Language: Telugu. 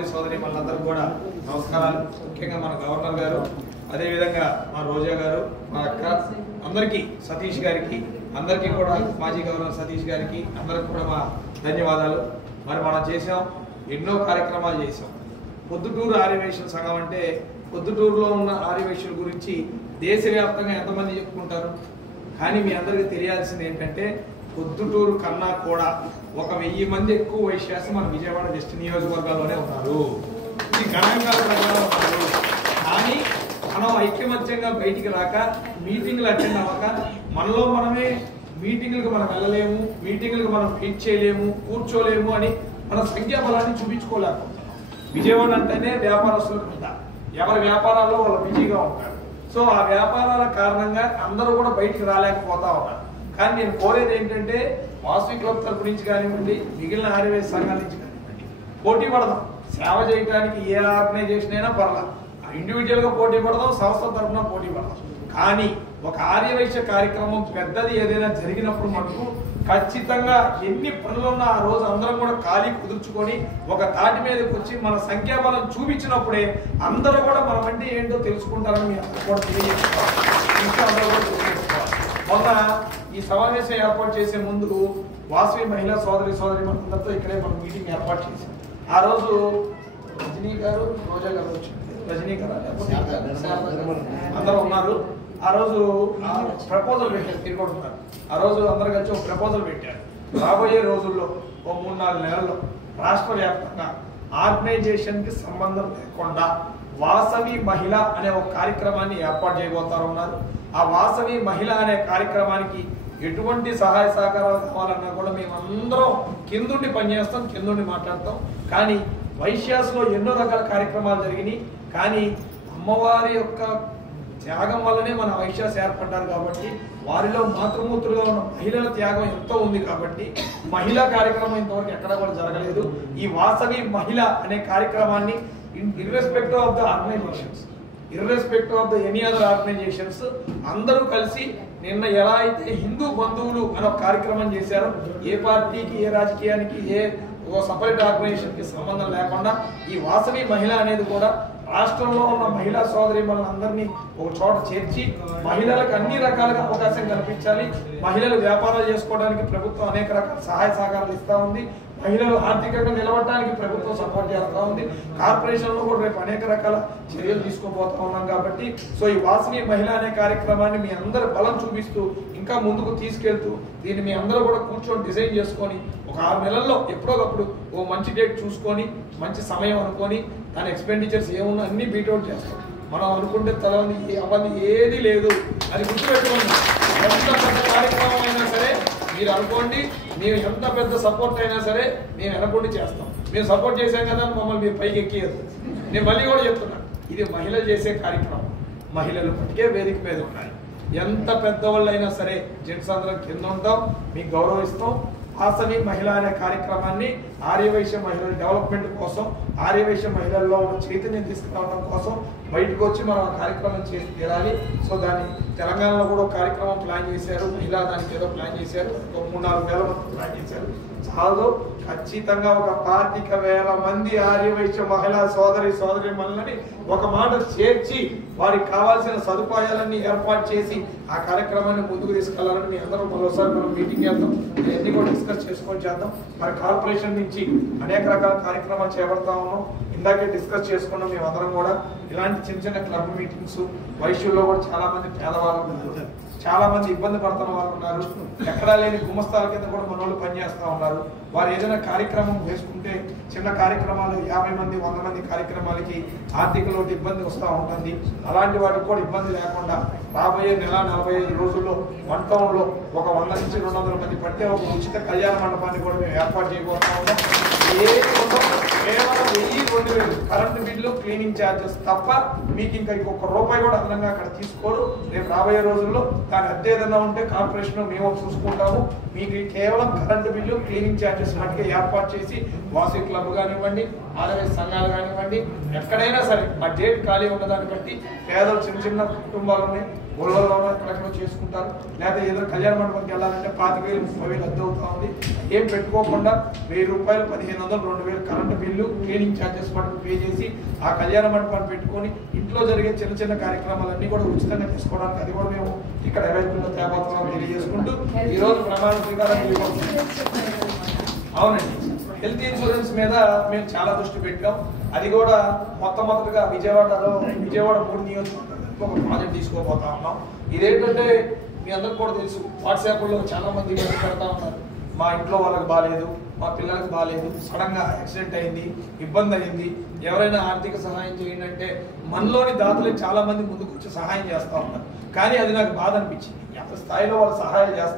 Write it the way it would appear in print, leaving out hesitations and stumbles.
సోదరి మనందరికీ కూడా నమస్కారాలు. ముఖ్యంగా మన గవర్నర్ గారు, అదే విధంగా మా రోజా గారు, మా అక్క అందరికీ, సతీష్ గారికి అందరికీ కూడా, మాజీ గవర్నర్ సతీష్ గారికి అందరికి కూడా మా ధన్యవాదాలు. మరి మనం చేసాం, ఎన్నో కార్యక్రమాలు చేసాం. పొద్దుటూరు ఆర్యవైశ్య సంఘం అంటే పొద్దుటూరులో ఉన్న ఆర్యవైశ్యుల గురించి దేశవ్యాప్తంగా ఎంతమంది చెప్పుకుంటారు? కానీ మీ అందరికీ తెలియాల్సింది ఏంటంటే పొద్దుటూరు కన్నా కూడా 1000 మంది ఎక్కువ వైశ్యాస్ మన విజయవాడ వెస్ట్ నియోజకవర్గాల్లోనే ఉన్నారు. ఈ గణాంకాల ప్రకారం ఉన్నారు. కానీ మనం ఐక్యమత్యంగా బయటికి రాక, మీటింగ్లు అటెండ్ అవ్వక, మనలో మనమే మీటింగ్లకు మనం వెళ్ళలేము, మీటింగ్లకు మనం వెయిట్ చేయలేము, కూర్చోలేము అని మన సంఖ్యాబలాన్ని చూపించుకోలేకపోతున్నాం. విజయవాడ అంటేనే వ్యాపారస్తుల మీద, ఎవరి వ్యాపారాల్లో వాళ్ళు బిజీగా ఉంటారు. సో ఆ వ్యాపారాల కారణంగా అందరూ కూడా బయటికి రాలేకపోతా ఉన్నారు. కానీ నేను కోరేది ఏంటంటే వాసవి క్లబ్ తరపు నుంచి కానివ్వండి, మిగిలిన ఆర్యవైశ్య సంఘాల నుంచి కానివ్వండి, పోటీ పడదాం. సేవ చేయడానికి ఏ ఆర్గనైజేషన్ అయినా పర్లా, ఇండివిజువల్ గా పోటీ పడదాం, సంస్థ తరఫున పోటీ పడదాం. కానీ ఒక ఆర్యవైశ్య కార్యక్రమం పెద్దది ఏదైనా జరిగినప్పుడు మనకు ఖచ్చితంగా ఎన్ని పనులున్నా ఆ రోజు అందరం కూడా ఖాళీ కుదుర్చుకొని ఒక తాటి మీదకి వచ్చి మన సంఖ్యాబలం చూపించినప్పుడే అందరూ కూడా మనం అంటే ఏంటో తెలుసుకుంటారని మీ అందరూ కూడా తెలియజేసుకోవాలి. మొన్న ఈ సమావేశం ఏర్పాటు చేసే ముందు వాసవి మహిళా సోదరి మనందరితో ఇక్కడే మనం మీటింగ్ ఏర్పాటు చేశాం. ఆ రోజు రజనీ గారు, రోజా గారు వచ్చింది, రజనీ గారు అందరూ ఉన్నారు. ఆ రోజు ప్రపోజల్ పెట్టారు, తిరుగుతున్నారు. ఆ రోజు అందరు కలిసి ఒక ప్రపోజల్ పెట్టారు. రాబోయే రోజుల్లో ఓ 3-4 నెలల్లో రాష్ట్ర వ్యాప్తంగా ఆర్గనైజేషన్ కి సంబంధం లేకుండా వాసవి మహిళ అనే ఒక కార్యక్రమాన్ని ఏర్పాటు చేయబోతారు ఉన్నారు. ఆ వాసవి మహిళ అనే కార్యక్రమానికి ఎటువంటి సహాయ సహకారాలు కావాలన్నా కూడా మేమందరం కిందుండి పనిచేస్తాం, కిందుండి మాట్లాడతాం. కానీ వైశ్యాస్లో ఎన్నో రకాల కార్యక్రమాలు జరిగినాయి. కానీ అమ్మవారి యొక్క త్యాగం వల్లనే మన వైశ్యాస్ ఏర్పడ్డారు. కాబట్టి వారిలో మాతృమూర్తులుగా ఉన్న మహిళల త్యాగం ఎంతో ఉంది. కాబట్టి మహిళా కార్యక్రమం ఇంతవరకు ఎక్కడ కూడా జరగలేదు. ఈ వాసవి మహిళ అనే కార్యక్రమాన్ని irrespective of the organisations, irrespective of the any other organisations అందరూ కలిసి నిన్న ఎలా అయితే హిందూ బంధువులు అనే కార్యక్రమం చేశారో, ఏ పార్టీకి, ఏ రాజకీయానికి, ఏ సపరేట్ ఆర్గనైజేషన్ కి సంబంధం లేకుండా ఈ వాసవి మహిళ అనేది కూడా రాష్ట్రంలో ఉన్న మహిళా సోదరి మనందరినీ ఒక చోట చేర్చి మహిళలకు అన్ని రకాలుగా అవకాశం కల్పించాలి. మహిళలు వ్యాపారాలు చేసుకోవడానికి ప్రభుత్వం అనేక రకాల సహాయ సహకారాలు ఇస్తా ఉంది. మహిళలు ఆర్థికంగా నిలబడడానికి ప్రభుత్వం సపోర్ట్ చేస్తూ ఉంది. కార్పొరేషన్లో కూడా రేపు అనేక రకాల చర్యలు తీసుకోబోతా ఉన్నాం. కాబట్టి సో ఈ వాసవి మహిళ అనే కార్యక్రమాన్ని మీ అందరి బలం చూపిస్తూ ఇంకా ముందుకు తీసుకెళ్తూ దీన్ని మీ అందరూ కూడా కూర్చొని డిజైన్ చేసుకొని ఒక 6 నెలల్లో ఎప్పుడోకప్పుడు ఓ మంచి డేట్ చూసుకొని, మంచి సమయం అనుకొని, దాని ఎక్స్పెండిచర్స్ ఏమున్నా అన్ని బీట్అవుట్ చేస్తాం. మనం అనుకుంటే అవన్నీ ఏది లేదు, అది గుర్తుపెట్టుకోండి. ఎంత పెద్ద కార్యక్రమం అయినా సరే మీరు అనుకోండి, మేము ఎంత పెద్ద సపోర్ట్ అయినా సరే మేము వెనకుండి చేస్తాం. మేము సపోర్ట్ చేసాం కదా మమ్మల్ని మీరు పైకి ఎక్కియద్దు. నేను మళ్ళీ కూడా చెప్తున్నాను, ఇది మహిళలు చేసే కార్యక్రమం. మహిళలు పట్టుకే వేదిక మీద ఉండాలి. ఎంత పెద్దవాళ్ళు అయినా సరే జెంట్స్ అందరం కింద ఉంటాం, మీకు గౌరవిస్తాం. వాసవి మహిళ అనే కార్యక్రమాన్ని ఆర్యవైశ్య మహిళల డెవలప్మెంట్ కోసం, ఆర్యవైశ్య మహిళల్లో ఉన్న చైతన్యం తీసుకురావడం కోసం బయటకు వచ్చి మనం ఆ కార్యక్రమం చేసి తీరాలి. సో దాన్ని తెలంగాణలో కూడా ఒక కార్యక్రమం ప్లాన్ చేశారు. మహిళా దానికి ఏదో ప్లాన్ చేశారు, ఒక 3-4 వేల మంది ప్లాన్ చేశారు. చాలు ఖచ్చితంగా ఒక 25,000 మంది ఆర్యవైశ్య మహిళా సోదరి మహిళని ఒక మాట చేర్చి వారికి కావాల్సిన సదుపాయాలన్నీ ఏర్పాటు చేసి ఆ కార్యక్రమాన్ని ముందుకు తీసుకెళ్లాలని మీ అందరూ మరోసారి మనం మీటింగ్ చేద్దాం. ఇవన్నీ కూడా డిస్కస్ చేసుకొని చేద్దాం. మరి కార్పొరేషన్ నుంచి అనేక రకాల కార్యక్రమాలు చేపడతా ఉన్నాం. ఇందాకే డిస్కస్ చేసుకున్నాం. మేమందరం కూడా ఇలాంటి చిన్న క్లబ్ మీటింగ్స్, వైశ్యుల్లో కూడా చాలా మంది పేదవాళ్ళు ఉన్నారు, చాలా మంది ఇబ్బంది పడుతున్న వాళ్ళు ఉన్నారు, ఎక్కడా లేని గుమస్తాల కింద కూడా మన వాళ్ళు పనిచేస్తూ ఉన్నారు. వారు ఏదైనా కార్యక్రమం వేసుకుంటే చిన్న కార్యక్రమాలు 50 మంది 100 మంది కార్యక్రమాలకి ఆర్థిక లోటు ఇబ్బంది వస్తూ ఉంటుంది. అలాంటి వాటికి కూడా ఇబ్బంది లేకుండా రాబోయే నెల 45 రోజుల్లో 1 టౌన్లో ఒక 100 నుంచి 200 మంది పట్టే ఒక ఉచిత కళ్యాణ మండపాన్ని కూడా మేము ఏర్పాటు చేయబోతా ఉన్నాం. కేవలం 1000-2000 కరెంటు బిల్లు, క్లీనింగ్ ఛార్జెస్ తప్ప మీకు ఇంకా ఇంకొక రూపాయి కూడా అదనంగా అక్కడ తీసుకోరు. రేపు రాబోయే రోజుల్లో దాని అద్దె ఏదైనా ఉంటే కార్పొరేషన్ మేము చూసుకుంటాము. మీకు కేవలం కరెంటు బిల్లు, క్లీనింగ్ ఛార్జెస్ మటుకే ఏర్పాటు చేసి వాసవి క్లబ్ కానివ్వండి, ఆర్యవైశ్య సంఘాలు కానివ్వండి, ఎక్కడైనా సరే ఆ డేట్ ఖాళీ ఉన్నదాన్ని బట్టి పేదలు చిన్న కుటుంబాలు ఉన్నాయి, గోల్వల్లో ఎక్కడెక్కడో చేసుకుంటారు, లేకపోతే ఏదైనా కళ్యాణ మండపానికి వెళ్ళాలంటే 25,000 30,000 అద్దె అవుతా ఉంది. ఏం పెట్టుకోకుండా 1,000 రూపాయలు 1,500 2,000 కరెంటు బిల్లు క్లీనింగ్ ఛార్జెస్ మటుకు పే చేసి ఆ కళ్యాణ మండపాన్ని పెట్టుకొని ఇంట్లో జరిగే చిన్న చిన్న కార్యక్రమాలన్నీ కూడా ఉచితంగా తీసుకోవడానికి అది కూడా మేము ఇక్కడ అవైలబుల్గా తేబోతున్నాం తెలియజేసుకుంటూ ఈరోజు ప్రమాణ స్వీకారం అవునండి. హెల్త్ ఇన్సూరెన్స్ మీద మేము చాలా దృష్టి పెట్టాం. అది కూడా మొట్టమొదటిగా విజయవాడ 3 నియోజకవర్గాలకు ఒక ప్రాజెక్ట్ తీసుకోబోతా ఉన్నాం. ఇదేంటంటే మీ అందరికి కూడా తెలుసు, వాట్సాప్లో చాలా మంది పెడతా ఉన్నారు, మా ఇంట్లో వాళ్ళకి బాగాలేదు, మా పిల్లలకు బాగాలేదు, సడన్గా యాక్సిడెంట్ అయింది, ఇబ్బంది అయింది, ఎవరైనా ఆర్థిక సహాయం చేయండి అంటే మనలోని దాతలు చాలా మంది ముందుకు వచ్చి సహాయం చేస్తూ ఉన్నారు. కానీ అది నాకు బాధ అనిపించింది. ఎంత స్థాయిలో వాళ్ళు సహాయం చేస్తారు